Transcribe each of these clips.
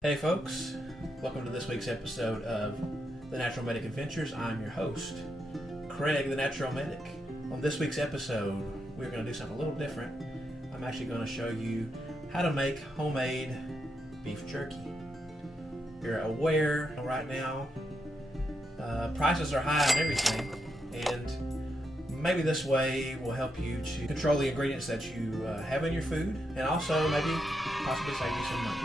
Hey folks, welcome to this week's episode of The Natural Medic Adventures. I'm your host, Craig the Natural Medic. On this week's episode, we're going to do something a little different. I'm actually going to show you how to make homemade beef jerky. You're aware right now, prices are high on everything, and maybe this way will help you to control the ingredients that you have in your food, and also maybe possibly save you some money.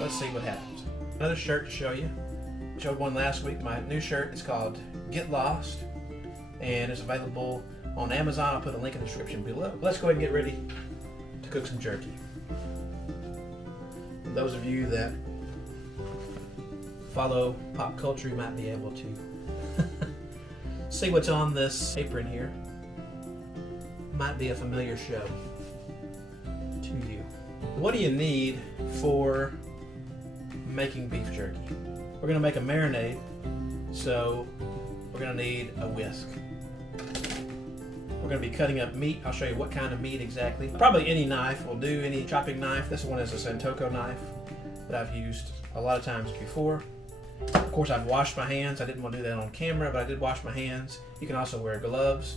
Let's see what happens. Another shirt to show you. I showed one last week. My new shirt is called Get Lost, and it's available on Amazon. I'll put a link in the description below. Let's go ahead and get ready to cook some jerky. For those of you that follow pop culture, you might be able to see what's on this apron here. Might be a familiar show to you. What do you need for making beef jerky? We're going to make a marinade, so we're going to need a whisk. We're going to be cutting up meat. I'll show you what kind of meat exactly. Probably any knife will do, any chopping knife. This one is a Santoku knife that I've used a lot of times before. Of course, I've washed my hands. I didn't want to do that on camera, but I did wash my hands. You can also wear gloves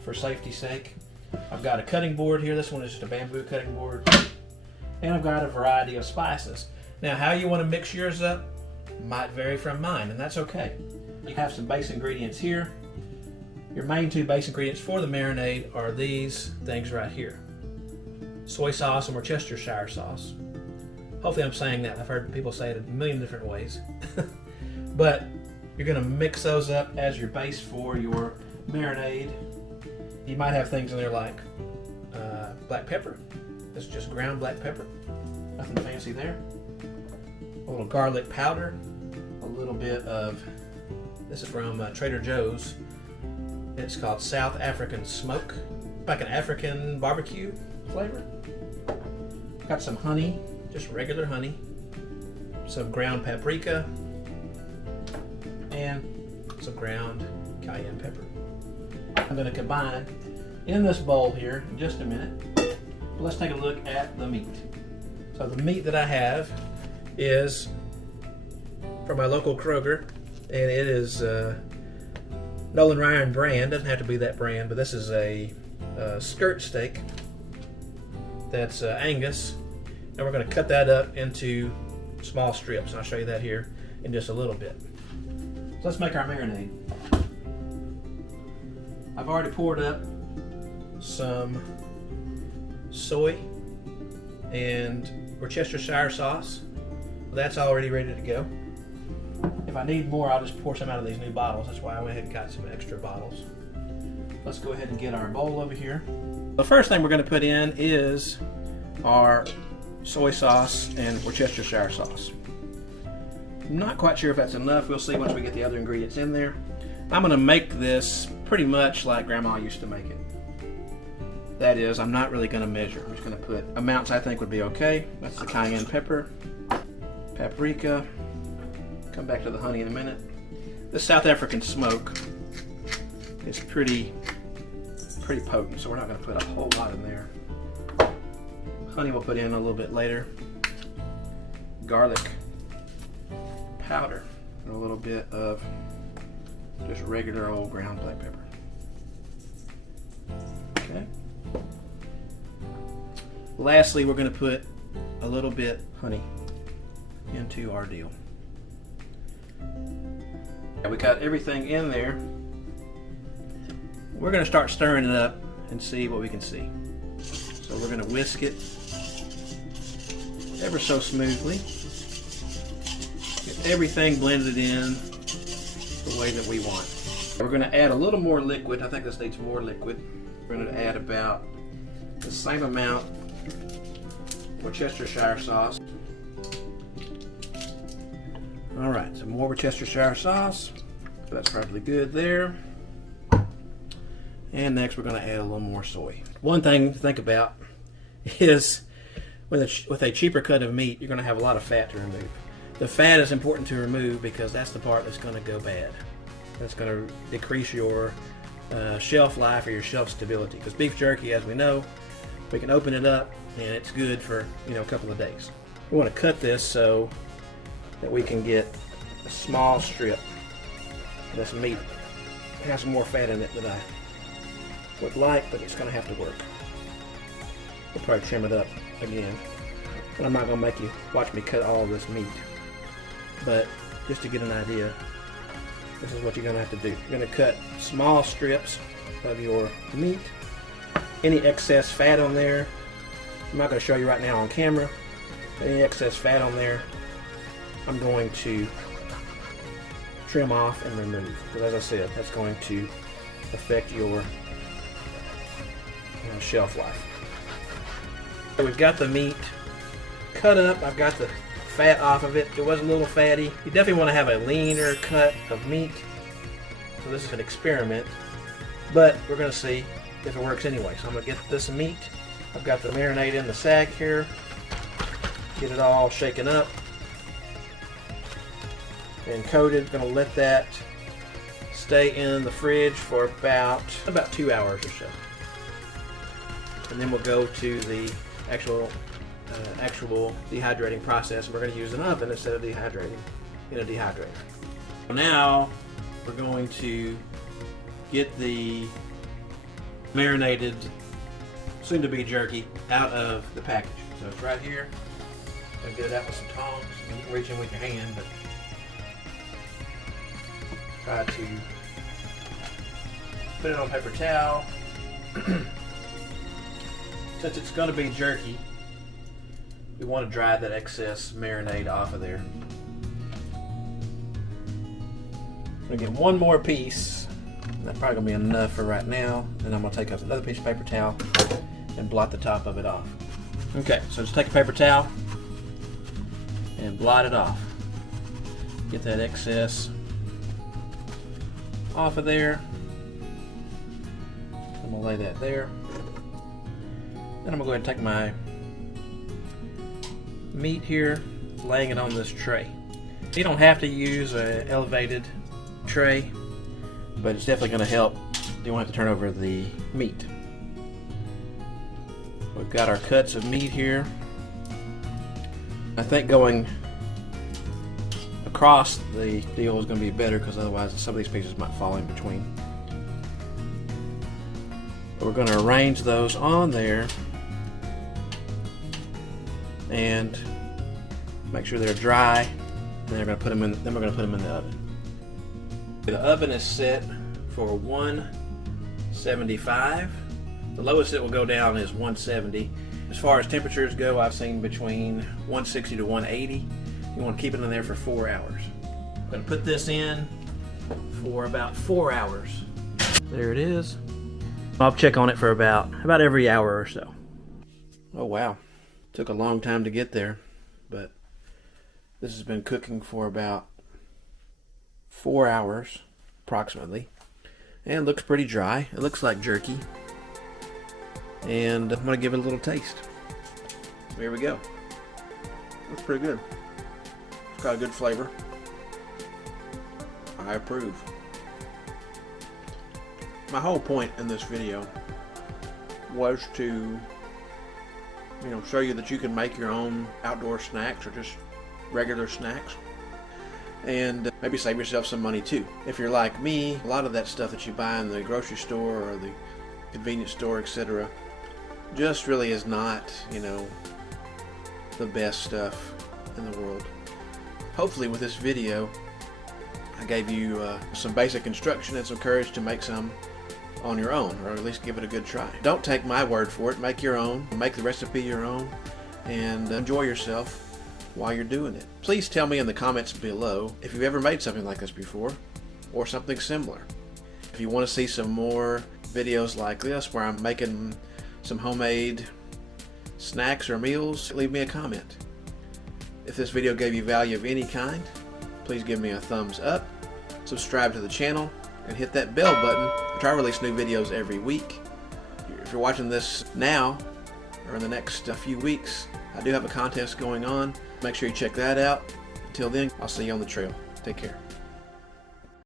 for safety's sake. I've got a cutting board here. This one is just a bamboo cutting board. And I've got a variety of spices. Now, how you want to mix yours up might vary from mine, and that's okay. You have some base ingredients here. Your main two base ingredients for the marinade are these things right here: soy sauce and Worcestershire sauce. Hopefully I'm saying that. I've heard people say it a million different ways. But you're going to mix those up as your base for your marinade. You might have things in there like black pepper. This is just ground black pepper. Nothing fancy there. A little garlic powder, a little bit of, this is from Trader Joe's. It's called South African Smoke, like an African barbecue flavor. Got some honey, just regular honey, some ground paprika, and some ground cayenne pepper. I'm going to combine in this bowl here in just a minute. But let's take a look at the meat. So the meat that I have is from my local Kroger, and it is Nolan Ryan brand. Doesn't have to be that brand, but this is a skirt steak that's Angus, and we're going to cut that up into small strips. I'll show you that here in just a little bit. So let's make our marinade. I've already poured up some soy and Worcestershire sauce. That's already ready to go. If I need more, I'll just pour some out of these new bottles. That's why I went ahead and got some extra bottles. Let's go ahead and get our bowl over here. The first thing we're going to put in is our soy sauce and Worcestershire sauce. I'm not quite sure if that's enough. We'll see once we get the other ingredients in there. I'm going to make this pretty much like Grandma used to make it. That is, I'm not really going to measure. I'm just going to put amounts I think would be okay. That's the cayenne pepper, paprika. Come back to the honey in a minute. This South African smoke is pretty potent, so we're not going to put a whole lot in there. Honey we'll put in a little bit later. Garlic powder and a little bit of just regular old ground black pepper. Okay. Lastly, we're going to put a little bit honey into our deal. Now we got everything in there. We're going to start stirring it up and see what we can see. So we're going to whisk it ever so smoothly. Get everything blended in the way that we want. We're going to add a little more liquid. I think this needs more liquid. We're going to add about the same amount Worcestershire sauce. All right, some more Worcestershire sauce. So that's probably good there. And next we're going to add a little more soy. One thing to think about is with a cheaper cut of meat, you're going to have a lot of fat to remove. The fat is important to remove because that's the part that's going to go bad. That's going to decrease your shelf life or your shelf stability. Because beef jerky, as we know, we can open it up and it's good for a couple of days. We want to cut this so that we can get a small strip of this meat. It has some more fat in it than I would like, but it's going to have to work. We'll probably trim it up again. But I'm not going to make you watch me cut all of this meat. But just to get an idea, this is what you're going to have to do. You're going to cut small strips of your meat. Any excess fat on there, I'm not going to show you right now on camera. Any excess fat on there, I'm going to trim off and remove. Because as I said, that's going to affect your shelf life. So we've got the meat cut up. I've got the fat off of it. It was a little fatty. You definitely want to have a leaner cut of meat. So this is an experiment, but we're going to see if it works anyway. So I'm going to get this meat. I've got the marinade in the sack here. Get it all shaken up and coated. Going to let that stay in the fridge for about 2 hours or so. And then we'll go to the actual dehydrating process. We're going to use an oven instead of dehydrating in a dehydrator. Now we're going to get the marinated soon-to-be jerky out of the package. So it's right here. I'm going to get it out with some tongs. You can reach in with your hand, but try to put it on paper towel. Since it's going to be jerky, we want to dry that excess marinade off of there. I'm going to get one more piece. That's probably going to be enough for right now. Then I'm going to take up another piece of paper towel and blot the top of it off. Okay, so just take a paper towel and blot it off. Get that excess off of there. I'm going to lay that there. Then I'm going to go ahead and take my meat here, laying it on this tray. You don't have to use an elevated tray, but it's definitely going to help. You won't have to turn over the meat. We've got our cuts of meat here. I think going across the deal is going to be better, because otherwise some of these pieces might fall in between. But we're going to arrange those on there and make sure they're dry. And then we're going to put them in. Then we're going to put them in the oven. The oven is set for 175. The lowest it will go down is 170. As far as temperatures go, I've seen between 160 to 180. You want to keep it in there for 4 hours. I'm going to put this in for about 4 hours. There it is. I'll check on it for about every hour or so. Oh wow. Took a long time to get there, but this has been cooking for about 4 hours approximately, and it looks pretty dry. It looks like jerky, and I'm going to give it a little taste. Here we go. Looks pretty good. It's got a good flavor. I approve. My whole point in this video was to show you that you can make your own outdoor snacks, or just regular snacks, and maybe save yourself some money too. If you're like me, a lot of that stuff that you buy in the grocery store or the convenience store, etc., just really is not, the best stuff in the world. Hopefully with this video I gave you some basic instruction and some courage to make some on your own, or at least give it a good try. Don't take my word for it. Make your own. Make the recipe your own, and enjoy yourself while you're doing it. Please tell me in the comments below if you've ever made something like this before, or something similar. If you want to see some more videos like this where I'm making some homemade snacks or meals, leave me a comment. If this video gave you value of any kind, please give me a thumbs up, subscribe to the channel, and hit that bell button. I try to release new videos every week. If you're watching this now, or in the next few weeks, I do have a contest going on. Make sure you check that out. Until then, I'll see you on the trail. Take care.